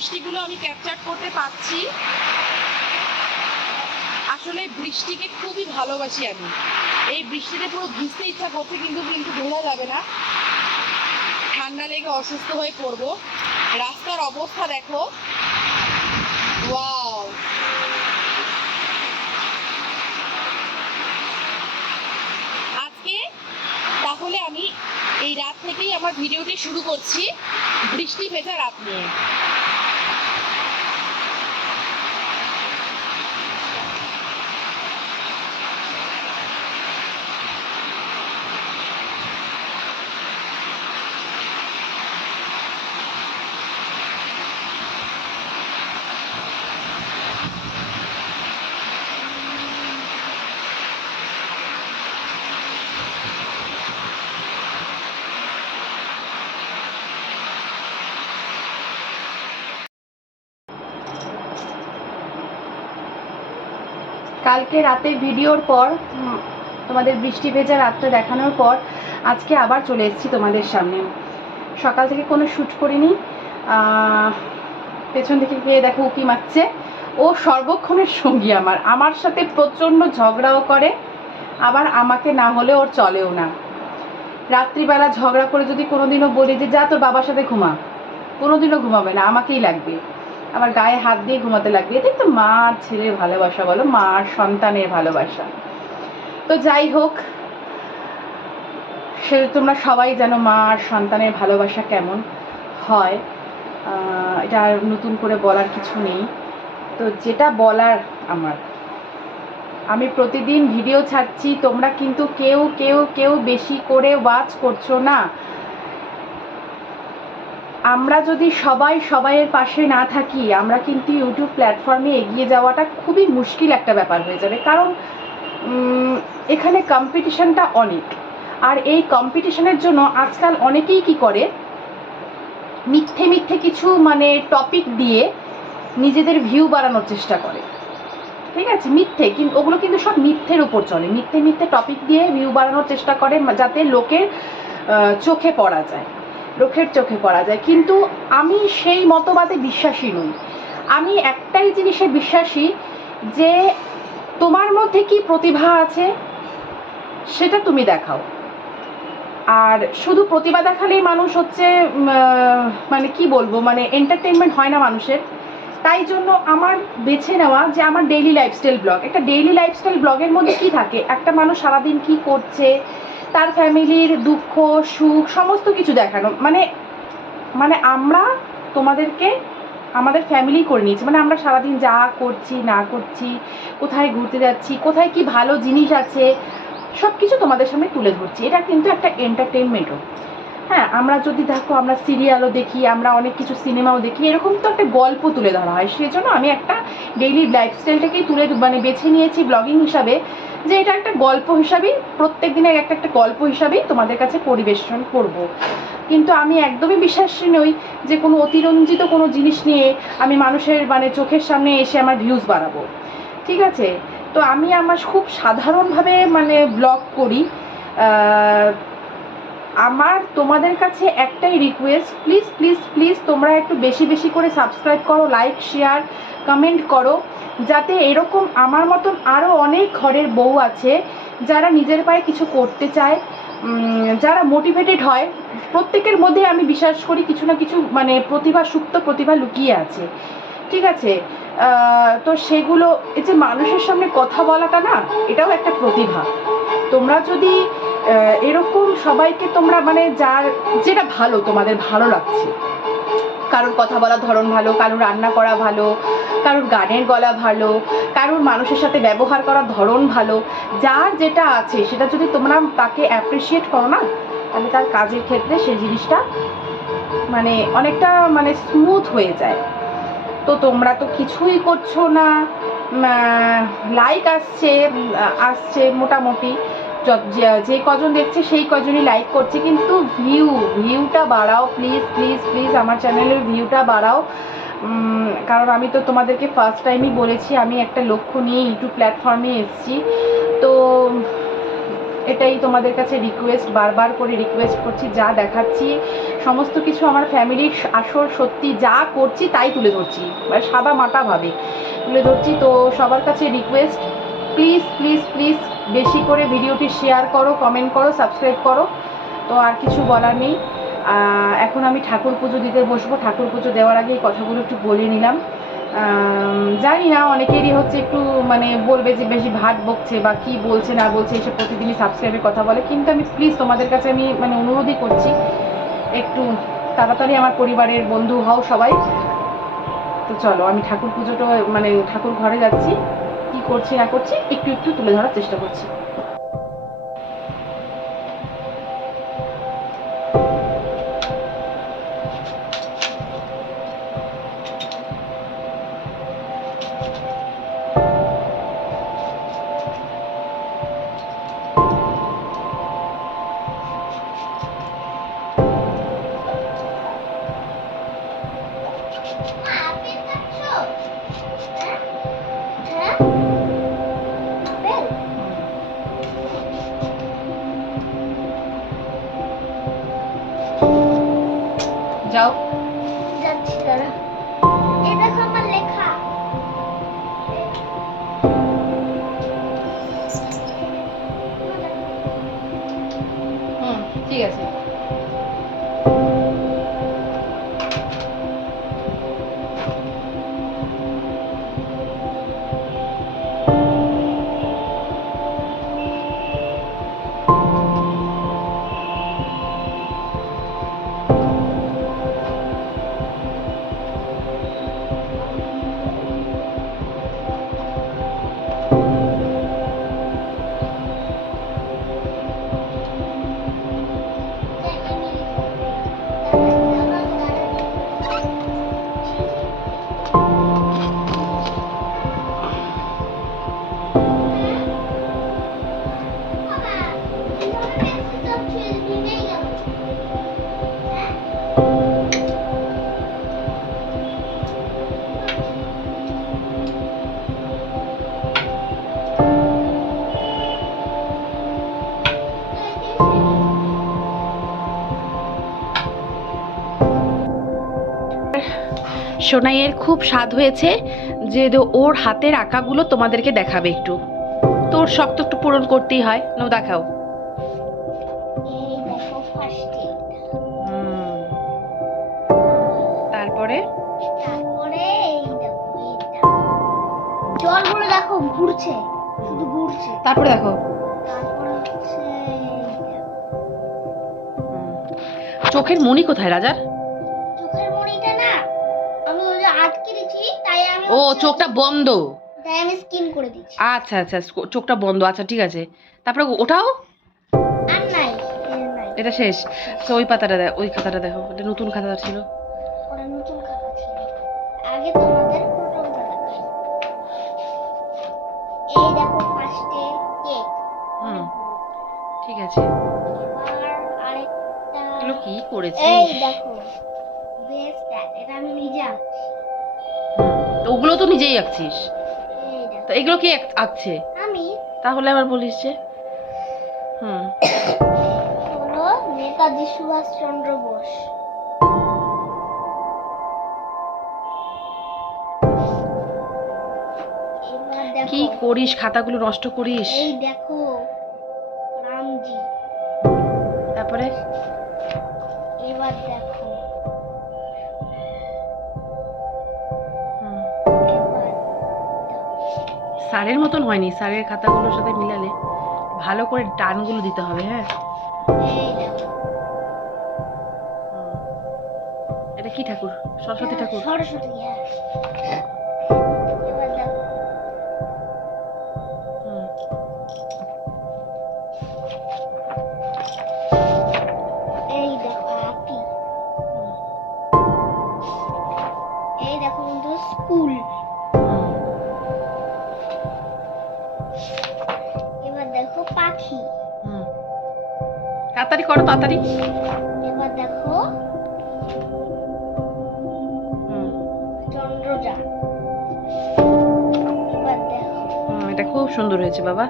বৃষ্টিগুলো আমি ক্যাপচার করতে পারছি। আসলে বৃষ্টিকে খুবই ভালোবাসি আমি। এই বৃষ্টিতে পুরো ভিজতে ইচ্ছা করছে, কিন্তু ভেজা যাবে না, ঠান্ডা লেগে অসুস্থ হয়ে পড়বো। রাস্তার অবস্থা দেখো, ওয়াও। আজকে তাহলে আমি এই রাত থেকেই আমার ভিডিওটি শুরু করছি বৃষ্টি ভেজা রাত নিয়ে। কালকে রাতে ভিডিওর পর, তোমাদের বৃষ্টি ভেজা রাতটা দেখানোর পর আজকে আবার চলে এসেছি তোমাদের সামনে। সকাল থেকে কোনো শ্যুট করিনি। পেছন থেকে গিয়ে দেখো উকি মারছে। ও সর্বক্ষণের সঙ্গী আমার সাথে প্রচণ্ড ঝগড়াও করে, আবার আমাকে না হলে ওর চলেও না। রাত্রিবেলা ঝগড়া করে যদি কোনোদিনও বলি যে যা তোর বাবার সাথে ঘুমা, কোনোদিনও ঘুমাবে না, আমাকেই লাগবে, আমার গায়ে হাত দিয়ে ঘুমাতে লাগবে। এটাই তো মা আর ছেলের ভালোবাসা বলো, মা আর সন্তানের ভালোবাসা। তো যাই হোক, সে তোমরা সবাই জানো মা আর সন্তানের ভালোবাসা কেমন হয়, এটা আর নতুন করে বলার কিছু নেই। তো যেটা বলার আমি প্রতিদিন ভিডিও ছাড়ছি, তোমরা কিন্তু কেউ কেউ কেউ বেশি করে ওয়াচ করছো না। আমরা যদি সবাই সবাইয়ের পাশে না থাকি, আমরা কিন্তু ইউটিউব প্ল্যাটফর্মে এগিয়ে যাওয়াটা খুবই মুশকিল একটা ব্যাপার হয়ে যাবে। কারণ এখানে কম্পিটিশনটা অনেক, আর এই কম্পিটিশনের জন্য আজকাল অনেকেই কি করে, মিথ্যে মিথ্যে কিছু মানে টপিক দিয়ে নিজেদের ভিউ বাড়ানোর চেষ্টা করে। ঠিক আছে, মিথ্যে, কিন্তু ওগুলো কিন্তু সব মিথ্যের উপর চলে। মিথ্যে মিথ্যে টপিক দিয়ে ভিউ বাড়ানোর চেষ্টা করে যাতে লোকের চোখে পড়া যায়, লোকের চোখে পড়া যায়। কিন্তু আমি সেই মতবাদে বিশ্বাসী নই। আমি একটাই জিনিসে বিশ্বাসী, যে তোমার মধ্যে কি প্রতিভা আছে সেটা তুমি দেখাও। আর শুধু প্রতিভা দেখালেই মানুষ হচ্ছে মানে কি বলবো, মানে এন্টারটেনমেন্ট হয় না মানুষের। তাই জন্য আমার বেছে নেওয়া যে আমার ডেইলি লাইফস্টাইল ব্লগ। একটা ডেইলি লাইফস্টাইল ব্লগের মধ্যে কি থাকে, একটা মানুষ সারাদিন কি করছে, তার ফ্যামিলির দুঃখ সুখ সমস্ত কিছু দেখানো। মানে আমরা তোমাদেরকে আমাদের ফ্যামিলি করে নিয়েছি। মানে আমরা সারাদিন যা করছি না করছি, কোথায় ঘুরতে যাচ্ছি, কোথায় কি ভালো জিনিস আছে, সব কিছু তোমাদের সামনে তুলে ধরছি। এটা কিন্তু একটা এন্টারটেনমেন্টও। হ্যাঁ, আমরা যদি দেখো, আমরা সিরিয়ালও দেখি, আমরা অনেক কিছু সিনেমাও দেখি, এরকম তো একটা গল্প তুলে ধরা হয়। সেজন্য আমি একটা ডেইলি লাইফস্টাইলটাকেই বেছে নিয়েছি ব্লগিং হিসাবে, যে এটা একটা গল্প হিসাবেই, প্রত্যেক দিনের একটা একটা গল্প হিসাবেই তোমাদের কাছে পরিবেশন করব। কিন্তু আমি একদমই বিশ্বাসী নই যে কোনো অতিরঞ্জিত কোনো জিনিস নিয়ে আমি মানুষের মানে চোখের সামনে এসে আমার ভিউজ বাড়াবো। ঠিক আছে, তো আমি আমার খুব সাধারণভাবে মানে ব্লগ করি। আমার তোমাদের কাছে একটাই রিকোয়েস্ট, প্লিজ প্লিজ প্লিজ তোমরা একটু বেশি বেশি করে সাবস্ক্রাইব করো, লাইক শেয়ার কমেন্ট করো, যাতে এরকম আমার মতন আরও অনেক ঘরের বউ আছে যারা নিজের পায়ে কিছু করতে চায়, যারা মোটিভেটেড হয়। প্রত্যেকের মধ্যে আমি বিশ্বাস করি কিছু না কিছু মানে সুপ্ত প্রতিভা লুকিয়ে আছে। ঠিক আছে, তো সেগুলো, এই যে মানুষের সামনে কথা বলাটা না, এটাও একটা প্রতিভা। তোমরা যদি এরকম সবাইকে তোমরা মানে যার যেটা ভালো, তোমাদের ভালো লাগছে, কারোর কথা বলার ধরন ভালো, কারোর রান্না করা ভালো, কারোর গানের গলা ভালো, কারোর মানুষের সাথে ব্যবহার করার ধরন ভালো, যার যেটা আছে সেটা যদি তোমরা তাকে অ্যাপ্রিসিয়েট করো না, তাহলে তার কাজের ক্ষেত্রে সেই জিনিসটা মানে অনেকটা মানে স্মুথ হয়ে যায়। তো তোমরা তো কিছুই করছো না, লাইক আসছে মোটামুটি, যে কজন দেখছে সেই কজনই লাইক করছে, কিন্তু ভিউটা বাড়াও প্লিজ প্লিজ প্লিজ, আমার চ্যানেলের ভিউটা বাড়াও। কারণ আমি তো তোমাদেরকে ফার্স্ট টাইমই বলেছি, আমি একটা লক্ষ্য নিয়ে ইউটিউব প্ল্যাটফর্মে এসেছি। তো এটাই তোমাদের কাছে রিকোয়েস্ট, বারবার করে রিকোয়েস্ট করছি। যা দেখাচ্ছি সমস্ত কিছু আমার ফ্যামিলির আসল সত্যি, যা করছি তাই তুলে ধরছি, মানে সাদা মাটাভাবে তুলে ধরছি। তো সবার কাছে রিকোয়েস্ট, প্লিজ প্লিজ প্লিজ বেশি করে ভিডিওটি শেয়ার করো, কমেন্ট করো, সাবস্ক্রাইব করো। তো আর কিছু বলার নেই। এখন আমি ঠাকুর পুজো দিতে বসবো। ঠাকুর পুজো দেওয়ার আগে এই কথাগুলো একটু বলে নিলাম। জানি না, অনেকেরই হচ্ছে একটু মানে বলবে যে বেশি ভাট বকছে বা কি বলছে না বলছে, এসব প্রতিদিনই সাবস্ক্রাইবের কথা বলে। কিন্তু আমি প্লিজ তোমাদের কাছে আমি মানে অনুরোধই করছি, একটু তাড়াতাড়ি আমার পরিবারের বন্ধু হও সবাই। তো চলো, আমি ঠাকুর পুজোটা মানে ঠাকুর ঘরে যাচ্ছি, কি করছি না করছি একটু একটু তুলে ধরার চেষ্টা করছি। যাও, যাচ্ছি তারা। এই দেখো আমার লেখা। ঠিক আছে। সোনাইয়ের খুব স্বাদ হয়েছে যে ওর হাতের আঁকাগুলো তোমাদেরকে দেখাবে একটু। তোর শখ তো একটু পূরণ করতেই হয়, নাও দেখাও। এই দেখো ফার্স্টে। তারপরে তারপরে এই দেখো এটা। জলগুলো দেখো ঘুরছে, শুধু ঘুরছে। তারপরে দেখো তারপরে হচ্ছে চোখের মণি কোথায় রাজার? চোখের মণিটা না আমি ওই যে আটকে দিয়েছি, তাই আমি ও চোখটা বন্ধ, তাই আমি স্কিন করে দিচ্ছি। আচ্ছা আচ্ছা, চোখটা বন্ধ, আচ্ছা ঠিক আছে। তারপরে ওটাও আর নাই, এর নাই। এটা শেষ। তো ওই পাতাটা ওই খাতাটা দেখো, এটা নতুন খাতা ছিল। ওটা নতুন খাতা ছিল। আগে তোমাদের প্রথমটা দেখাই। এই দেখো ফার্স্টে কেক। ঠিক আছে। এবার আরেকটা এগুলো কি করেছে? এই দেখো বেস্ট, এটা আমি নিজে আঁকছি। তো ওগুলো তো নিজেই আঁকছিস, এই দেখো তো এগুলো কি আঁকছে? আমি তাহলে আবার বলিস যে হলো নেতাজি সুভাষচন্দ্র বোস। এবার দেখো কি করিস, খাতাগুলো নষ্ট করিস। এই দেখো রামজি। তারপরে এবার দেখো এবার স্যারের মতন হয়নি, স্যারের খাতাগুলোর সাথে মিলালে ভালো করে টানগুলো দিতে হবে। হ্যাঁ, এই দেখো এটা কি ঠাকুর? সরস্বতী ঠাকুর। সরস্বতী, হ্যাঁ। এবার দেখো এই দেখো হাতি। এই দেখো বন্ধু স্কুল। এবার দেখো পাখি। তাড়াতাড়ি করো, তাড়াতাড়ি। এবার দেখো চন্দ্রযান। এবার দেখো এটা খুব সুন্দর হয়েছে বাবা,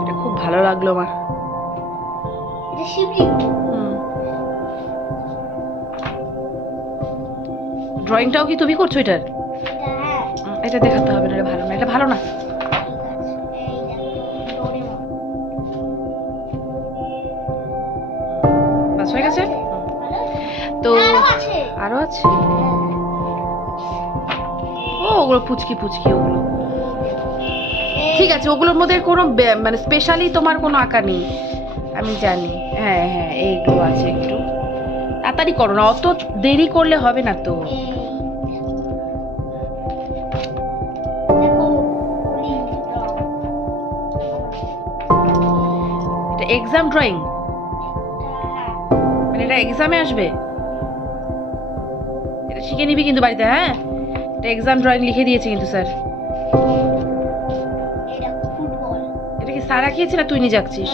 এটা খুব ভালো লাগলো আমার। এটা শিবলিঙ্গ। ড্রয়িংটাও কি তুমি করছো এটার? এটা হ্যাঁ এটা দেখাতে হবে না, এটা ভালো না, এটা ভালো না। ঠিক আছে। এই দেখো ডোরেমন। বাস হয়ে গেছে। ভালো আছে? তো আরো আছে। আরো আছে। ও ওগুলো পুচকি পুচকি ওগুলো। এই ঠিক আছে, ওগুলোর মধ্যে কোনো মানে স্পেশালি তোমার কোনো আঁকা নেই, আমি জানি। হ্যাঁ হ্যাঁ, এইগুলো আছে। একটু তাড়াতাড়ি করো না, অত দেরি করলে হবে না তো। এই দেখো লিঙ্ক ড্র। এটা এক্সাম ড্রয়িং, হ্যাঁ মানে এটা এক্সামে আসবে। এটা শিখে নিবি কিন্তু বাড়িতে, হ্যাঁ। এটা এক্সাম ড্রয়িং লিখে দিয়েছে কিন্তু স্যার। এই দেখো ফুটবল। এটা কি স্যার আঁকিয়েছে না তুই নিজে আঁকছিস?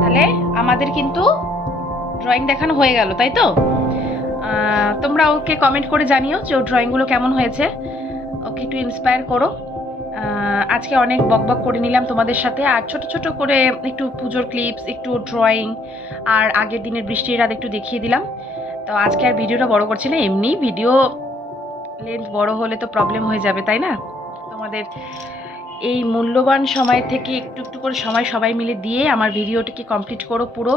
তাহলে আমাদের কিন্তু ড্রয়িং দেখানো হয়ে গেল, তাই তো? তোমরা ওকে কমেন্ট করে জানিও যে ওর ড্রয়িংগুলো কেমন হয়েছে, ওকে একটু ইন্সপায়ার করো। আজকে অনেক বকবক করে নিলাম তোমাদের সাথে, আর ছোট ছোট করে একটু পুজোর ক্লিপস, একটু ড্রয়িং, আর আগের দিনের বৃষ্টির রাত একটু দেখিয়ে দিলাম। তো আজকে আর ভিডিওটা বড় করছি না, এমনি ভিডিও লেন্থ বড় হলে তো প্রবলেম হয়ে যাবে, তাই না? তোমাদের এই মূল্যবান সময় থেকে একটু একটু করে সময় সবাই মিলে দিয়ে আমার ভিডিওটিকে কমপ্লিট করো পুরো।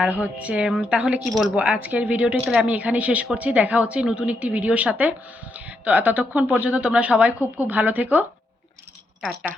আর হচ্ছে তাহলে কি বলবো, আজকের ভিডিওটাই তাহলে আমি এখানেই শেষ করছি। দেখা হচ্ছে নতুন একটি ভিডিওর সাথে। তো ততক্ষণ পর্যন্ত তোমরা সবাই খুব খুব ভালো থেকো। টাটা।